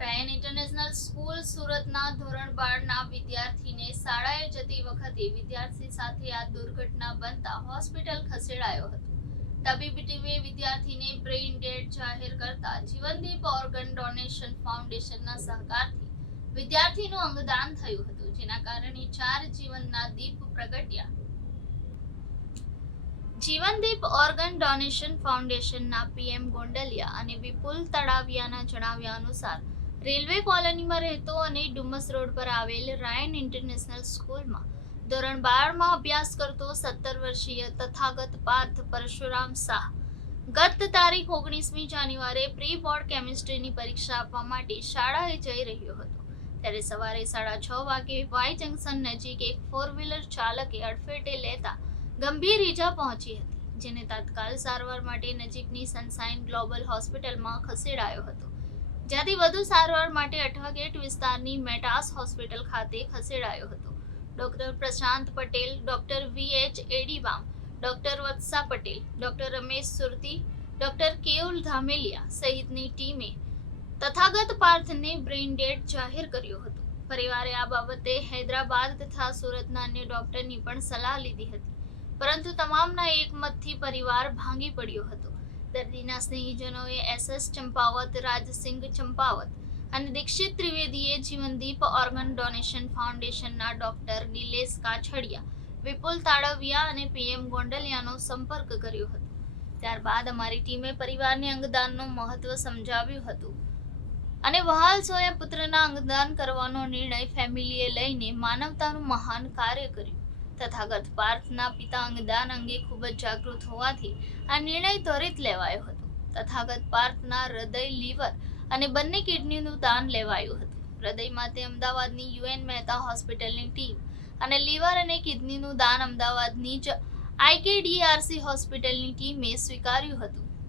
Ryan international school સુરતના ધોરણ 12ના વિદ્યાર્થીને શાળાએ જતી વખતે વિદ્યાર્થી સાથે આ દુર્ઘટના બનતા હોસ્પિટલ ખસેડાયો હતો. તબીબી ટીમે વિદ્યાર્થીને બ્રેઇન ડેડ જાહેર કરતા જીવનદીપ ઓર્ગન ડોનેશન ફાઉન્ડેશનના સહકારથી વિદ્યાર્થીનું અંગદાન થયું હતું, જેના કારણે 4 જીવનના દીપ પ્રગટ્યા. જીવનદીપ ઓર્ગન ડોનેશન ફાઉન્ડેશનના પીએમ ગોંડલિયા અને વિપુલ તળાવિયાના જણાવ્યા અનુસાર રેલવે કોલોનીમાં રહેતો અને ડુમસ રોડ પર આવેલ રાયન ઇન્ટરનેશનલ સ્કૂલમાં ધોરણ 12માં અભ્યાસ કરતો 17 વર્ષીય તથાગત પાર્થ પરશુરામ શાહ ગત તારીખ 19મી જાન્યુઆરીએ પ્રી બોર્ડ કેમિસ્ટ્રીની પરીક્ષા આપવા માટે શાળાએ જઈ રહ્યો હતો. ત્યારે સવારે 6:30 વાગે વાય જંકશન નજીક એક 4-વ્હીલર ચાલકે અડફેટે લેતા ગંભીર ઈજા પહોંચી હતી, જેને તાત્કાલ સારવાર માટે નજીકની સનશાઇન ગ્લોબલ હોસ્પિટલમાં ખસેડાયો હતો, જ્યાંથી વધુ સારવાર માટે અઠવા ગેટ વિસ્તારની મેટાસ હોસ્પિટલ ખાતે ખસેડાયો હતો. Doctor Prashant Patel, doctor VH એડીવામ, doctor Vatsa Patel, doctor Ramesh Surti, doctor Keyul Dhameliya સહિતની ટીમે તથાગત પાર્થને બ્રેઇન ડેડ જાહેર કર્યો હતો. પરિવારે આ બાબતે હૈદરાબાદ તથા સુરતના અન્ય ડોક્ટરની પણ સલાહ લીધી હતી, પરંતુ તમામના એકમતથી પરિવાર ભાંગી પડ્યો હતો. દર્દીના સ્નેહીજનોએ એસએસ ચંપાવત, રાજસિંહ ચંપાવત અને દીક્ષિત ત્રિવેદીએ જીવનદીપ ઓર્ગન ડોનેશન ફાઉન્ડેશનના ડોક્ટર નિલેશ કાછડિયા, વિપુલ તાળવિયા અને પીએમ ગોંડલિયાનો સંપર્ક કર્યો હતો. ત્યારબાદ અમારી ટીમે પરિવારને અંગદાનનું મહત્વ સમજાવ્યું હતું અને વહાલ સોયા પુત્રના અંગદાન કરવાનો નિર્ણય ફેમિલીએ લઈને માનવતાનું મહાન કાર્ય કર્યું. તથાગત પાર્થના પિતા અંગદાન અંગે ખૂબ જ જાગૃત હોવાથી આ નિર્ણય ત્વરિત લેવાયો હતો. તથાગત પાર્થના હૃદય, લીવર અને બંને કિડનીનું દાન લેવાયું હતું. હૃદય માટે અમદાવાદની યુએન મહેતા હોસ્પિટલની ટીમ અને લીવર અને કિડનીનું દાન અમદાવાદની જ આઈકેડીઆરસી હોસ્પિટલની ટીમે સ્વીકાર્યું હતું.